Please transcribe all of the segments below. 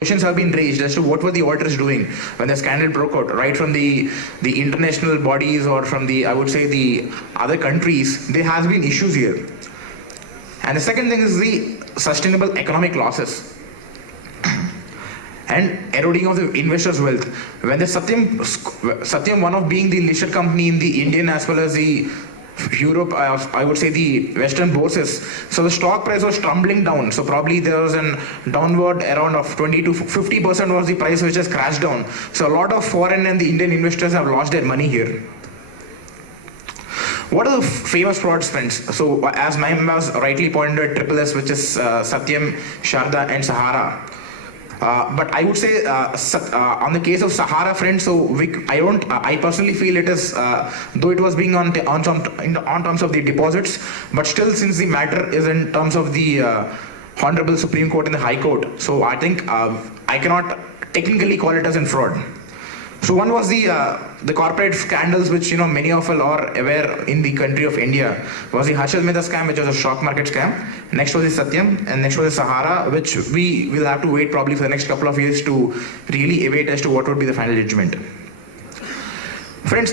questions have been raised as to what were the auditors doing when the scandal broke out, right from the international bodies or from the, I would say, the other countries. There has been issues here. And the second thing is the sustainable economic losses and eroding of the investors' wealth. When the Satyam, one of being the listed company in the Indian as well as the Europe, I would say the Western bourses. So the stock price was tumbling down. So probably there was an downward around of 20 to 50% was the price which has crashed down. So a lot of foreign and the Indian investors have lost their money here. What are the famous frauds, friends? So as my members rightly pointed, Triple S, which is Satyam, Sharda and Sahara. But I would say on the case of Sahara, friends, so I personally feel it is, though it was being on terms of the deposits, but still since the matter is in terms of the Honorable Supreme Court and the High Court, so I think I cannot technically call it as a fraud. So one was the corporate scandals, which many of us are aware in the country of India, was the Harshad Mehta scam, which was a stock market scam. Next was the Satyam, and next was the Sahara, which we will have to wait probably for the next couple of years to really await as to what would be the final judgment. Friends,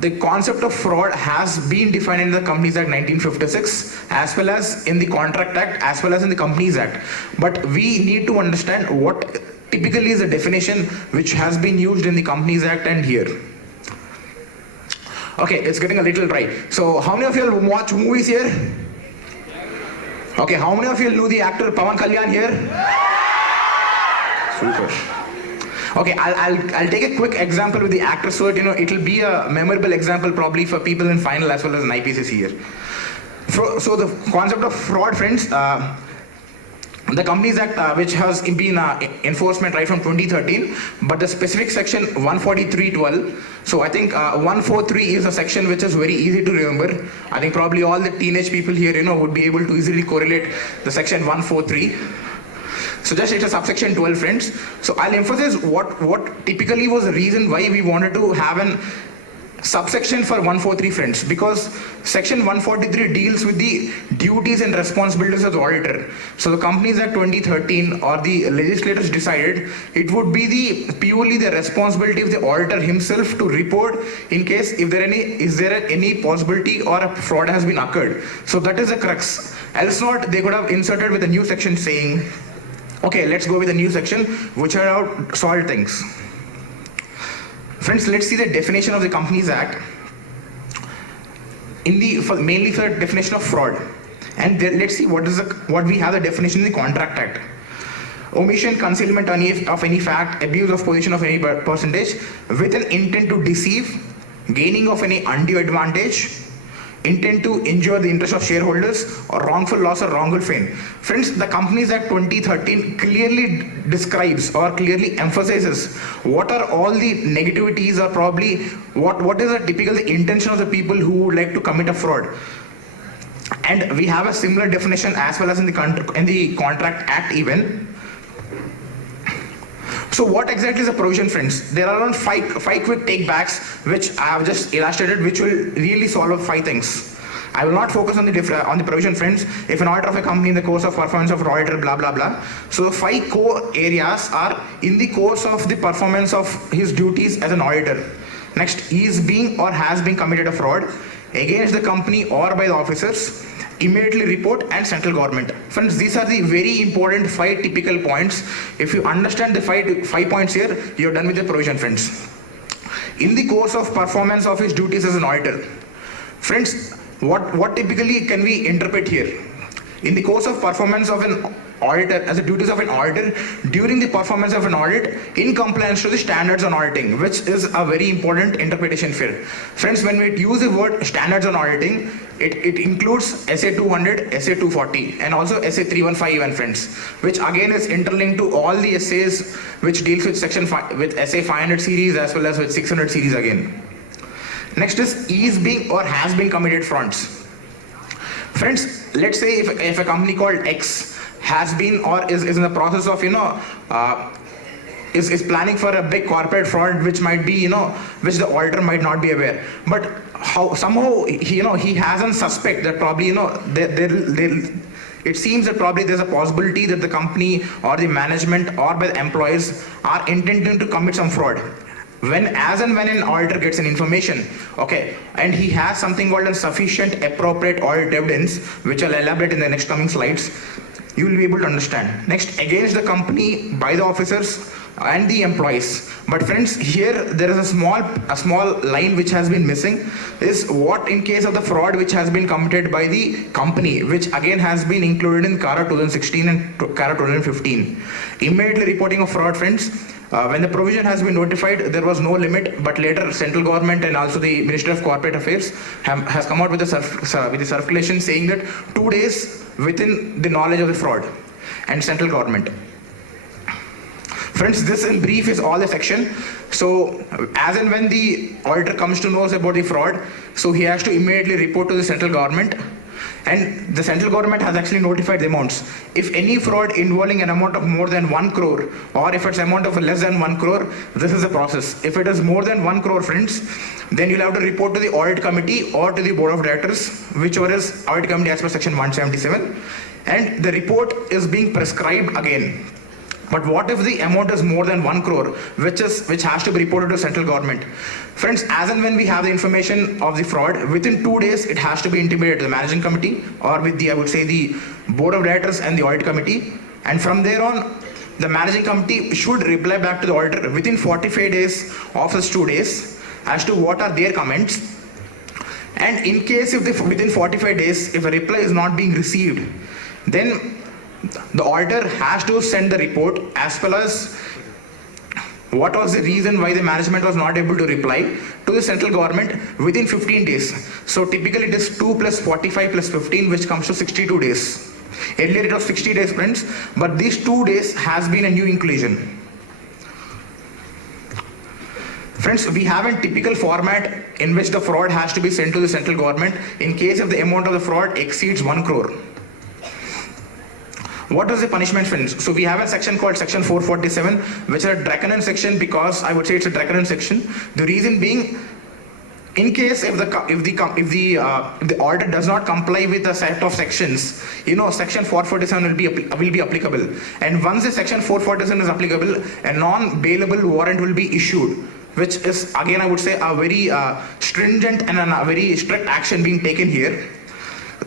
the concept of fraud has been defined in the Companies Act 1956, as well as in the Contract Act, as well as in the Companies Act. But we need to understand what typically is a definition which has been used in the Companies Act and here. Okay, it's getting a little dry. So how many of you watch movies here? Okay, how many of you know the actor Pawan Kalyan here? Super. Okay, I'll take a quick example with the actor, so it'll be a memorable example probably for people in final as well as an IPCC here. So the concept of fraud, friends, the Companies Act, which has been enforcement right from 2013, but the specific section 143.12. So I think 143 is a section which is very easy to remember. I think probably all the teenage people here, would be able to easily correlate the section 143. So just it's a subsection 12, friends. So I'll emphasize what typically was the reason why we wanted to have an subsection for 143, friends, because section 143 deals with the duties and responsibilities of the auditor. So the Companies Act 2013 or the legislators decided it would be purely the responsibility of the auditor himself to report in case if is there any possibility or a fraud has been occurred. So that is the crux. Else not, they could have inserted with a new section saying, okay, let's go with a new section which are out solve things. Friends, let's see the definition of the Companies Act mainly for the definition of fraud. And let's see what we have the definition in the Contract Act. Omission, concealment of any fact, abuse of position of any percentage with an intent to deceive, gaining of any undue advantage, intent to injure the interest of shareholders, or wrongful loss or wrongful fame. Friends, the Companies Act 2013 clearly describes or clearly emphasizes what are all the negativities or probably what is the typical intention of the people who would like to commit a fraud. And we have a similar definition as well as in the Contract Act even. So what exactly is a provision, friends? There are around five quick take-backs which I have just illustrated, which will really solve 5 things. I will not focus on the provision, friends. If an auditor of a company in the course of performance of auditor, blah blah blah. So the 5 core areas are in the course of the performance of his duties as an auditor. Next, he is being or has been committed a fraud against the company or by the officers. Immediately report and central government. Friends, these are the very important 5 typical points. If you understand the 5 points here, you're done with the provision, friends. In the course of performance of his duties as an auditor, friends, what typically can we interpret here? In the course of performance of an auditor, as the duties of an auditor, during the performance of an audit, in compliance to the standards on auditing, which is a very important interpretation here. Friends, when we use the word standards on auditing, it includes SA 200, SA 240, and also SA 315 even, friends, which again is interlinked to all the SAs which deals with section 5, with SA 500 series as well as with 600 series again. Next is being or has been committed frauds. Friends, let's say if a company called X has been or is in the process of is planning for a big corporate fraud which might be which the auditor might not be aware, but somehow he has a suspect that probably it seems that probably there's a possibility that the company or the management or by the employees are intending to commit some fraud. As and when an auditor gets an information, okay, and he has something called a sufficient appropriate audit evidence, which I'll elaborate in the next coming slides, you will be able to understand. Next, against the company by the officers and the employees. But friends, here there is a small line which has been missing, is what in case of the fraud which has been committed by the company, which again has been included in CARA 2016 and CARA 2015. Immediately reporting of fraud, friends. When the provision has been notified, there was no limit, but later central government and also the Ministry of Corporate Affairs has come out with a circulation saying that 2 days within the knowledge of the fraud and central government. Friends, this in brief is all the section. So as and when the auditor comes to know about the fraud, so he has to immediately report to the central government. And the central government has actually notified the amounts. If any fraud involving an amount of more than 1 crore, or if it's amount of less than 1 crore, this is the process. If it is more than 1 crore, friends, then you'll have to report to the audit committee or to the board of directors, whichever is audit committee as per section 177. And the report is being prescribed again. But what if the amount is more than 1 crore, which has to be reported to central government? Friends, as and when we have the information of the fraud, within 2 days, it has to be intimated to the managing committee or with the, I would say, the board of directors and the audit committee. And from there on, the managing committee should reply back to the auditor within 45 days of his 2 days as to what are their comments. And in case if within 45 days, if a reply is not being received, then the auditor has to send the report as well as what was the reason why the management was not able to reply to the central government within 15 days. So typically it is 2 plus 45 plus 15, which comes to 62 days. Earlier it was 60 days, friends, but these 2 days has been a new inclusion. Friends, we have a typical format in which the fraud has to be sent to the central government in case if the amount of the fraud exceeds 1 crore. What is the punishment, friends? So we have a section called section 447, which is a draconian section, because I would say it's a draconian section. The reason being, in case if the auditor does not comply with a set of sections, section 447 will be applicable. And once the section 447 is applicable, a non-bailable warrant will be issued, which is again I would say a very stringent and a very strict action being taken here.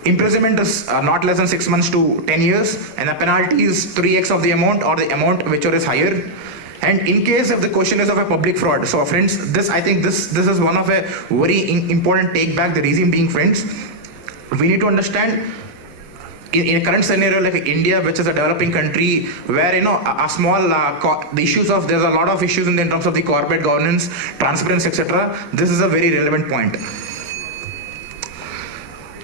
Imprisonment is not less than 6 months to 10 years, and the penalty is 3x of the amount or the amount whichever is higher. And in case if the question is of a public fraud, so friends, I think this is one of a very important take back. The reason being, friends, we need to understand in a current scenario like India, which is a developing country, where a small the issues of there's a lot of issues in terms of the corporate governance, transparency, etc. This is a very relevant point.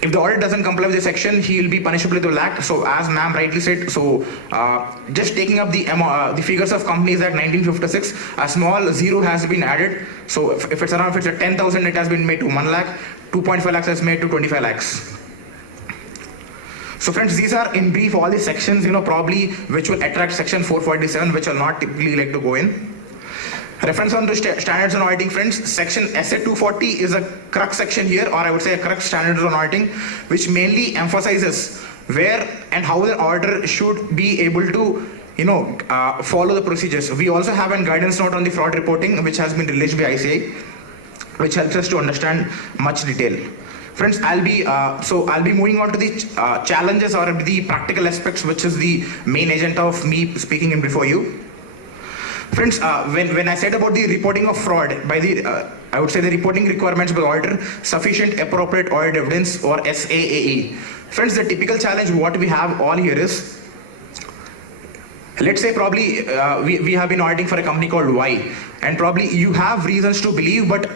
If the audit doesn't comply with the section, he will be punishable with the act. So as ma'am rightly said, so just taking up the figures of companies at 1956, a small zero has been added. So if it's a 10,000, it has been made to 1 lakh, 2.5 lakhs is made to 25 lakhs. So friends, these are in brief all the sections, probably which will attract section 447, which I'll not typically like to go in. Reference on to standards on auditing, friends. Section SA 240 is a crux section here, or I would say a crux standards on auditing, which mainly emphasizes where and how the auditor should be able to follow the procedures. We also have a guidance note on the fraud reporting, which has been released by ICAI, which helps us to understand much detail. Friends, I'll be moving on to the challenges or the practical aspects, which is the main agenda of me speaking in before you. Friends, when I said about the reporting of fraud by the, I would say the reporting requirements by the auditor, sufficient appropriate audit evidence or SAAE. Friends, the typical challenge what we have all here is, let's say probably we have been auditing for a company called Y, and probably you have reasons to believe, but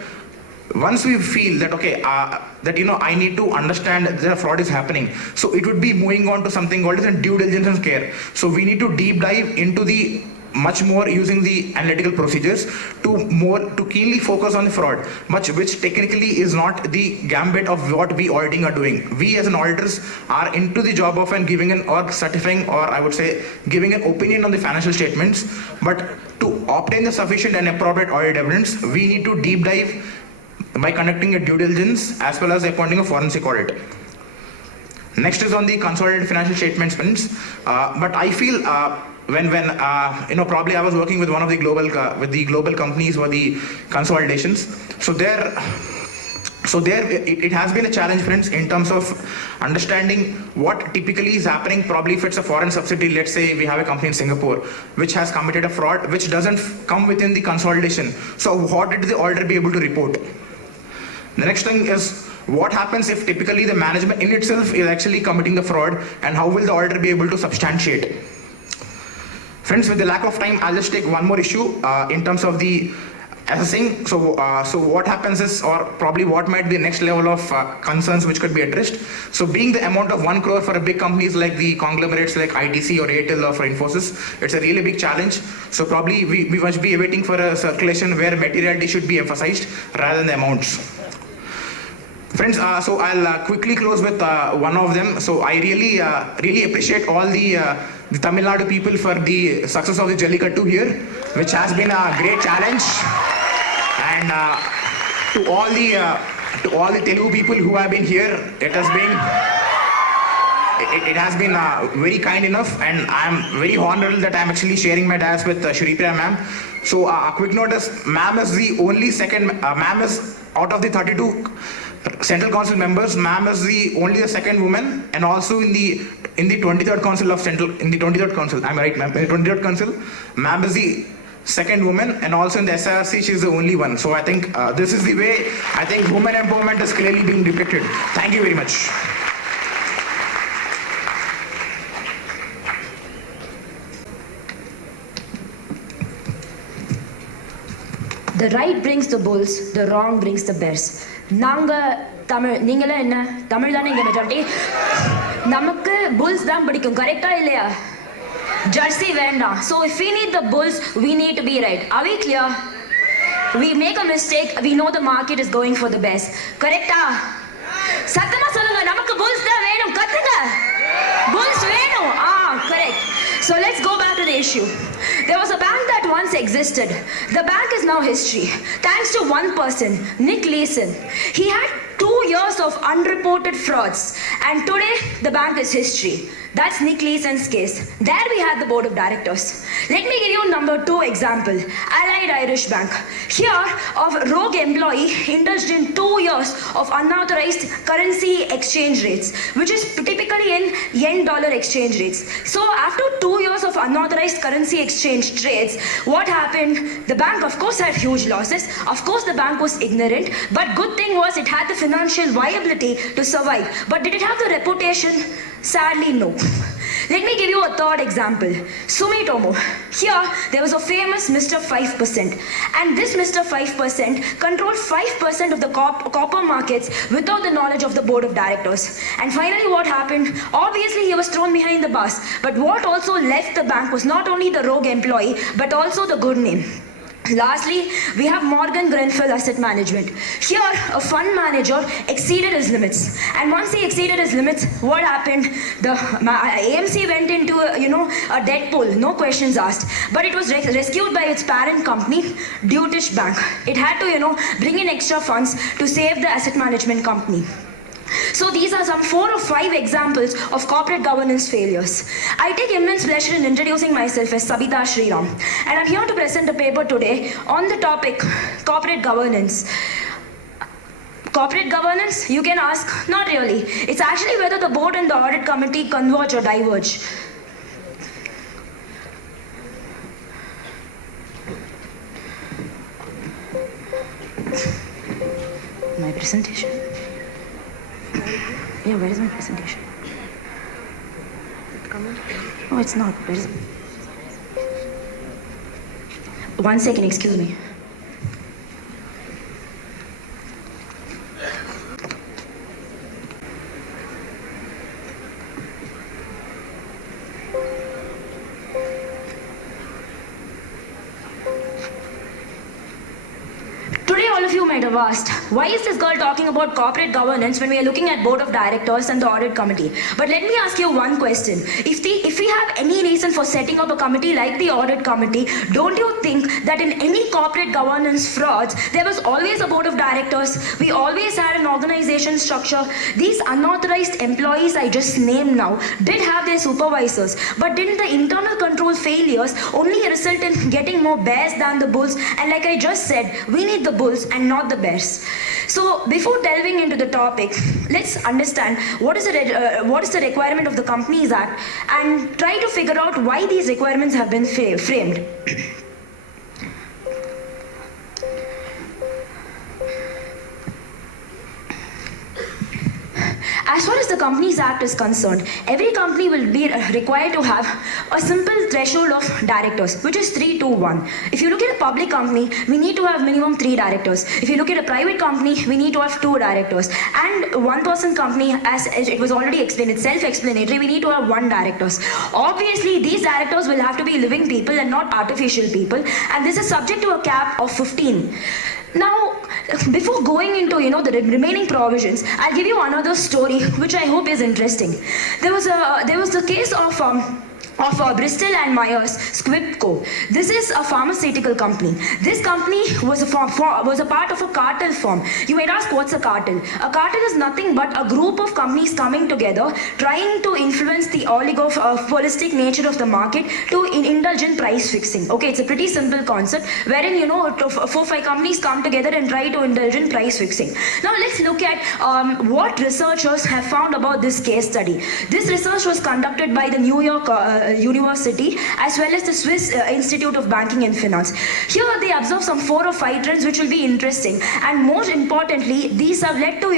once we feel that okay, I need to understand that fraud is happening, so it would be moving on to something called as due diligence and care. So we need to deep dive into the much more using the analytical procedures to keenly focus on the fraud, which technically is not the gambit of what we auditing are doing. We as an auditors are into the job of giving or certifying, or I would say giving an opinion on the financial statements, but to obtain the sufficient and appropriate audit evidence, we need to deep dive by conducting a due diligence as well as appointing a forensic audit. Next is on the consolidated financial statements, friends. But I feel when probably I was working with one of the global companies for the consolidations. So there it has been a challenge, friends, in terms of understanding what typically is happening. Probably if it's a foreign subsidiary, let's say we have a company in Singapore which has committed a fraud which doesn't come within the consolidation. So what did the auditor be able to report? The next thing is what happens if typically the management in itself is actually committing the fraud, and how will the auditor be able to substantiate? Friends, with the lack of time, I'll just take one more issue in terms of the assessing. So what happens is, or probably what might be the next level of concerns which could be addressed. So being the amount of 1 crore for a big companies like the conglomerates like ITC or Airtel or for Infosys, it's a really big challenge. So probably we must be waiting for a circulation where materiality should be emphasized rather than the amounts. Friends, so I'll quickly close with one of them. So I really appreciate all the Tamil Nadu people for the success of the Jallikattu here, which has been a great challenge. And to all the Telugu people who have been here, it has been very kind enough, and I'm very honored that I'm actually sharing my dais with Shrishti ma'am. So a quick notice, ma'am is the only second, ma'am is out of the 32 Central Council members, ma'am is only the second woman, and also in the 23rd Council of Central, in the 23rd Council, I'm right ma'am, in the 23rd Council, ma'am is the second woman, and also in the SRC she is the only one. So I think this is the way I think women empowerment is clearly being depicted. Thank you very much. The right brings the bulls, the wrong brings the bears. நாங்க தமிழ், நீங்களாம் என்ன தமிழ் தானே இங்க majority. நமக்கு bulls தான் பிடிக்கும், கரெக்டா இல்லையா? Jersey வேண்டாம். So if we need the bulls, we need to be right. Are we clear? We make a mistake, we know the market is going for the best. கரெக்டா? சத்தமா சொல்லுங்க, நமக்கு bulls தான் வேணும், கத்துங்க. Bulls வேணும். Correct. So let's go back to the issue. There was a bank that once existed. The bank is now history. Thanks to one person, Nick Leeson. He had 2 years of unreported frauds, and today the bank is history. That's Nick Leeson's case. There we had the board of directors. Let me give you number 2 example. Allied Irish Bank. Here, a rogue employee indulged in 2 years of unauthorized currency exchange rates, which is typically in yen-dollar exchange rates. So after 2 years of unauthorized currency exchange trades, what happened? The bank of course had huge losses. Of course the bank was ignorant, but good thing was it had the financial viability to survive. But did it have the reputation? Sadly, no. Let me give you a third example. Sumitomo. Here, there was a famous Mr. 5%. And this Mr. 5% controlled 5% of the copper markets without the knowledge of the board of directors. And finally, what happened? Obviously, he was thrown behind the bus. But what also left the bank was not only the rogue employee, but also the good name. Lastly, we have Morgan Grenfell Asset Management. Here, a fund manager exceeded his limits. And once he exceeded his limits, what happened? The AMC went into a debt pool, no questions asked. But it was rescued by its parent company, Dutish Bank. It had to, bring in extra funds to save the asset management company. So these are some 4 or 5 examples of corporate governance failures. I take immense pleasure in introducing myself as Sabita Sriram, and I'm here to present a paper today on the topic corporate governance. Corporate governance, you can ask, not really. It's actually whether the board and the audit committee converge or diverge. My presentation. Yeah, where is my presentation? Oh, it's not. Where is it? 1 second, excuse me. Today, all of you might have asked, why is this girl talking about corporate governance when we are looking at board of directors and the audit committee? But let me ask you one question. If we have any reason for setting up a committee like the audit committee, don't you think that in any corporate governance frauds, there was always a board of directors? We always had an organization structure. These unauthorized employees I just named now did have their supervisors, but didn't the internal control failures only result in getting more bears than the bulls? And like I just said, we need the bulls and not the bears. So before delving into the topic, let's understand what is the requirement of the Companies Act and try to figure out why these requirements have been framed. As far as the Companies Act is concerned, every company will be required to have a simple threshold of directors, which is 3 to 1. If you look at a public company, we need to have minimum 3 directors. If you look at a private company, we need to have 2 directors. And one-person company, as it was already explained, it's self-explanatory, we need to have 1 directors. Obviously, these directors will have to be living people and not artificial people, and this is subject to a cap of 15. Now, before going into the remaining provisions, I'll give you another story which I hope is interesting. There was the case of Bristol and Myers Squibb Co. This is a pharmaceutical company. This company was a part of a cartel firm. You might ask, what's a cartel? A cartel is nothing but a group of companies coming together, trying to influence the oligopolistic nature of the market to indulge in price fixing. Okay, it's a pretty simple concept wherein 4-5 companies come together and try to indulge in price fixing. Now let's look at what researchers have found about this case study. This research was conducted by the New York University as well as the Swiss Institute of Banking and Finance. Here they observe some 4 or 5 trends which will be interesting, and most importantly, these have led to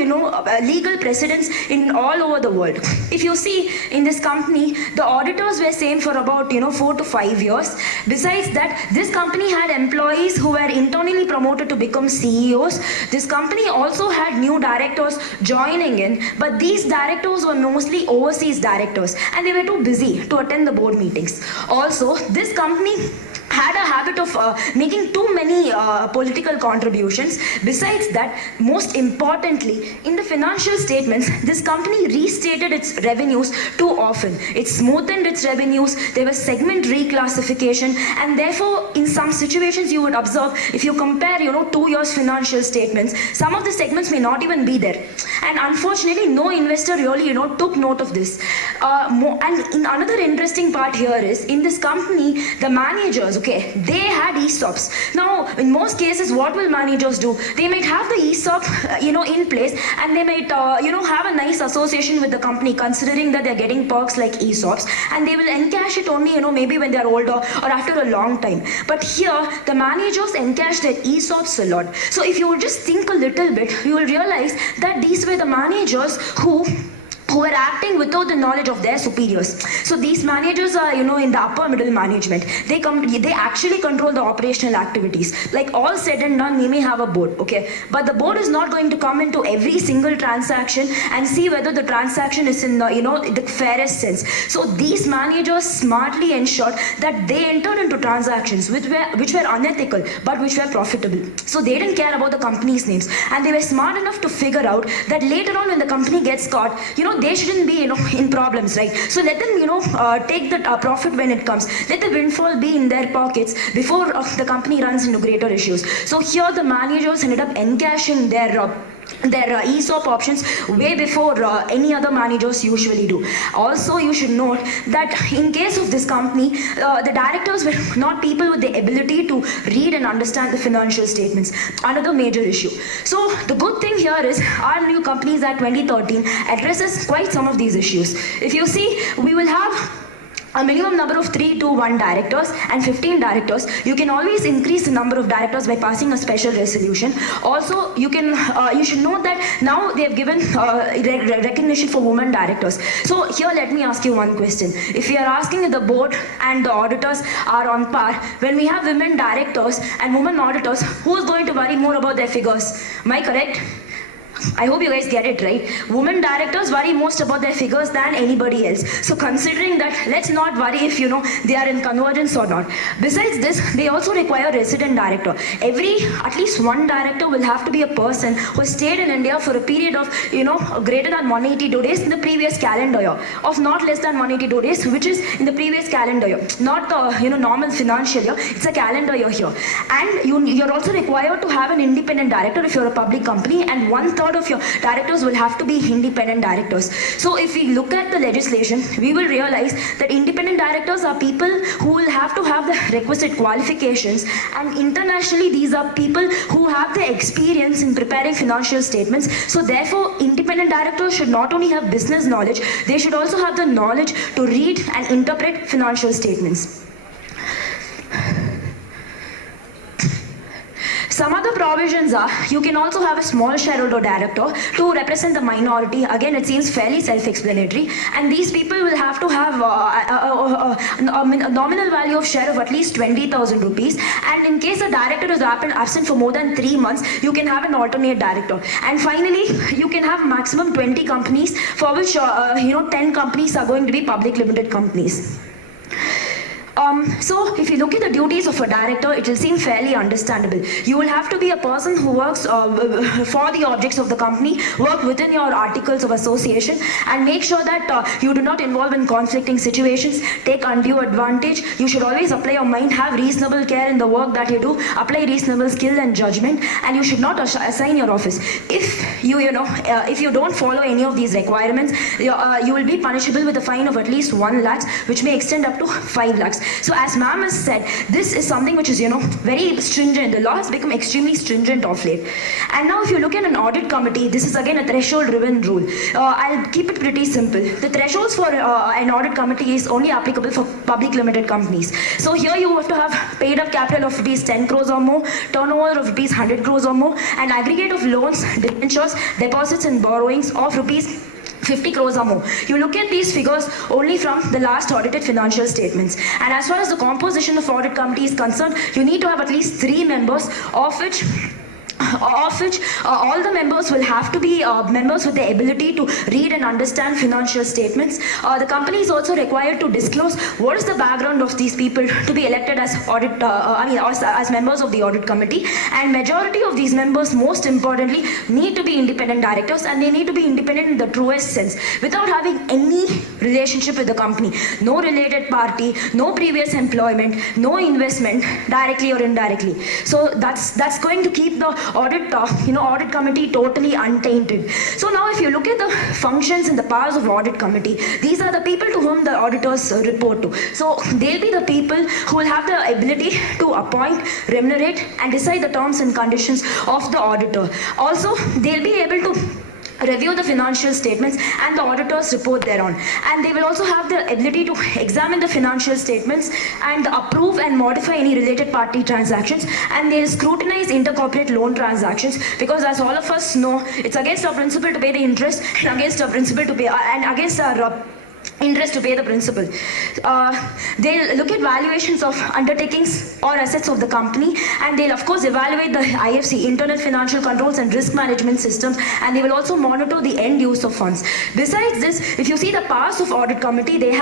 legal precedents in all over the world. If you see in this company, the auditors were same for about 4 to 5 years. Besides that, this company had employees who were internally promoted to become CEOs. This company also had new directors joining in, but these directors were mostly overseas directors and they were too busy to attend the board meetings. Also, this company had a habit of making too many political contributions. Besides that, most importantly, in the financial statements, this company restated its revenues too often. It smoothened its revenues, there was segment reclassification, and therefore, in some situations, you would observe, if you compare, 2 years financial statements, some of the segments may not even be there. And unfortunately, no investor really, took note of this. And in another interesting part here is, in this company, the managers, okay, they had ESOPs. Now, in most cases, what will managers do? They might have the ESOP, in place, and they might, have a nice association with the company, considering that they're getting perks like ESOPs, and they will encash it only, maybe when they're older or after a long time. But here, the managers encash their ESOPs a lot. So if you will just think a little bit, you will realize that these were the managers who were acting without the knowledge of their superiors. So these managers are, in the upper middle management. They actually control the operational activities. Like all said and done, we may have a board, okay? But the board is not going to come into every single transaction and see whether the transaction is in the fairest sense. So these managers smartly ensured that they entered into transactions which were unethical but which were profitable. So they didn't care about the company's names, and they were smart enough to figure out that later on when the company gets caught, they shouldn't be, in problems, right? So let them, take the profit when it comes. Let the windfall be in their pockets before the company runs into greater issues. So here the managers ended up encashing their ESOP options way before any other managers usually do. Also, you should note that in case of this company, the directors were not people with the ability to read and understand the financial statements. Another major issue. So the good thing here is our new Companies Act 2013 addresses quite some of these issues. If you see, we will have a minimum number of 3 to 1 directors and 15 directors. You can always increase the number of directors by passing a special resolution. Also, you should note that now they have given recognition for women directors. So here, let me ask you one question. If you are asking if the board and the auditors are on par, when we have women directors and women auditors, who is going to worry more about their figures? Am I correct? I hope you guys get it right. Women directors worry most about their figures than anybody else. So considering that, let's not worry if they are in convergence or not. Besides this, they also require resident director. At least one director will have to be a person who stayed in India for a period of greater than 182 days in the previous calendar year, of not less than 182 days, which is in the previous calendar year, not normal financial year. It's a calendar year here, and you're also required to have an independent director if you're a public company, and 1/3 of your directors will have to be independent directors. So if we look at the legislation, we will realize that independent directors are people who will have to have the requisite qualifications, and internationally these are people who have the experience in preparing financial statements. So therefore, independent directors should not only have business knowledge, they should also have the knowledge to read and interpret financial statements. Some other provisions are, you can also have a small shareholder director to represent the minority. Again, it seems fairly self-explanatory. And these people will have to have a nominal value of share of at least 20,000 rupees. And in case a director is absent for more than 3 months, you can have an alternate director. And finally, you can have maximum 20 companies, for which 10 companies are going to be public limited companies. So if you look at the duties of a director, it will seem fairly understandable. You will have to be a person who works for the objects of the company, work within your articles of association, and make sure that you do not involve in conflicting situations, take undue advantage. You should always apply your mind, have reasonable care in the work that you do, apply reasonable skill and judgment, and you should not assign your office. If you don't follow any of these requirements, you will be punishable with a fine of at least 1 lakh, which may extend up to 5 lakhs. So as ma'am has said, this is something which is, very stringent. The law has become extremely stringent of late. And now if you look at an audit committee, this is again a threshold-driven rule. I'll keep it pretty simple. The thresholds for an audit committee is only applicable for public limited companies. So here you have to have paid up capital of rupees 10 crores or more, turnover of rupees 100 crores or more, and aggregate of loans, debentures, deposits and borrowings of rupees 50 crores or more. You look at these figures only from the last audited financial statements. And as far as the composition of audit committee is concerned, you need to have at least 3 members, of which all the members will have to be members with the ability to read and understand financial statements. The company is also required to disclose what is the background of these people to be elected as as members of the audit committee. And majority of these members, most importantly, need to be independent directors, and they need to be independent in the truest sense, without having any relationship with the company. No related party, no previous employment, no investment, directly or indirectly. So that's going to keep the audit committee totally untainted. So now if you look at the functions and the powers of audit committee, these are the people to whom the auditors report to. So they'll be the people who will have the ability to appoint, remunerate and decide the terms and conditions of the auditor. Also, they'll be able to review the financial statements and the auditor's report thereon. And they will also have the ability to examine the financial statements and approve and modify any related party transactions. And they'll scrutinize intercorporate loan transactions, because as all of us know, it's against our principle to pay the interest and against our principle to pay and against our interest to pay the principal. They'll look at valuations of undertakings or assets of the company, and they'll of course evaluate the IFC, internal financial controls and risk management systems, and they will also monitor the end use of funds. Besides this, if you see the powers of audit committee, they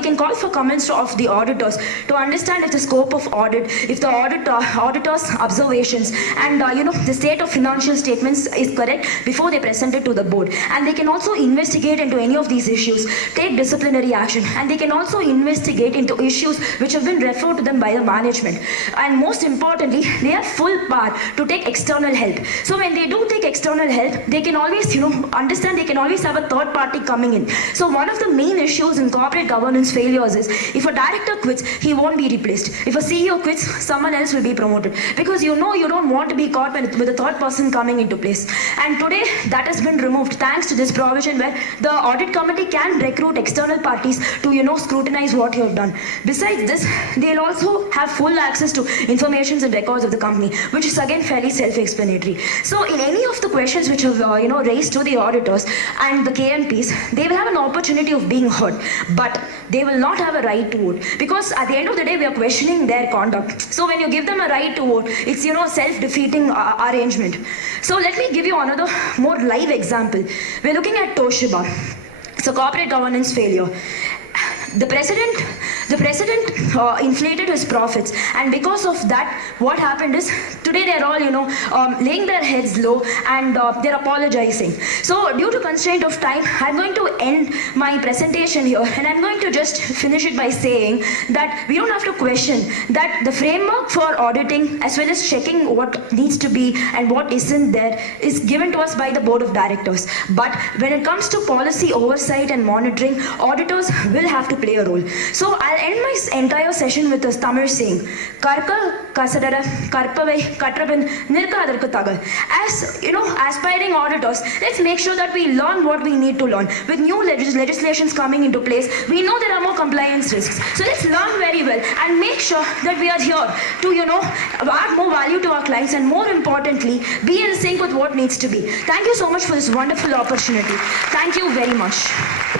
can call for comments of the auditors to understand if the scope of audit, if the auditor's observations and the state of financial statements is correct before they present it to the board. And they can also investigate into any of these issues, take disciplinary action, and they can also investigate into issues which have been referred to them by the management. And most importantly, they have full power to take external help. So when they do take external help, they can always understand they can always have a third party coming in. So one of the main issues in corporate governance failures is, if a director quits, he won't be replaced. If a CEO quits, someone else will be promoted, because you don't want to be caught with a third person coming into place. And today that has been removed thanks to this provision, where the audit committee can recruit external parties to, scrutinize what you have done. Besides this, they'll also have full access to informations and records of the company, which is again fairly self-explanatory. So in any of the questions which have, raised to the auditors and the KMPs, they will have an opportunity of being heard, but they will not have a right to vote, because at the end of the day, we are questioning their conduct. So when you give them a right to vote, it's, self-defeating arrangement. So let me give you another more live example. We're looking at Toshiba. It's a corporate governance failure. The president inflated his profits, and because of that, what happened is today they're all laying their heads low, and they're apologizing. So due to constraint of time, I'm going to end my presentation here, and I'm going to just finish it by saying that we don't have to question that the framework for auditing as well as checking what needs to be and what isn't there is given to us by the board of directors. But when it comes to policy oversight and monitoring, auditors will have to play a role. So I'll end my entire session with a Tamil saying, Karka Kasadara Karpavai Katraban Nirka Adarku Tagal. As aspiring auditors, let's make sure that we learn what we need to learn. With new legislations coming into place, we know there are more compliance risks. So let's learn very well and make sure that we are here to add more value to our clients, and more importantly, be in sync with what needs to be. Thank you so much for this wonderful opportunity. Thank you very much.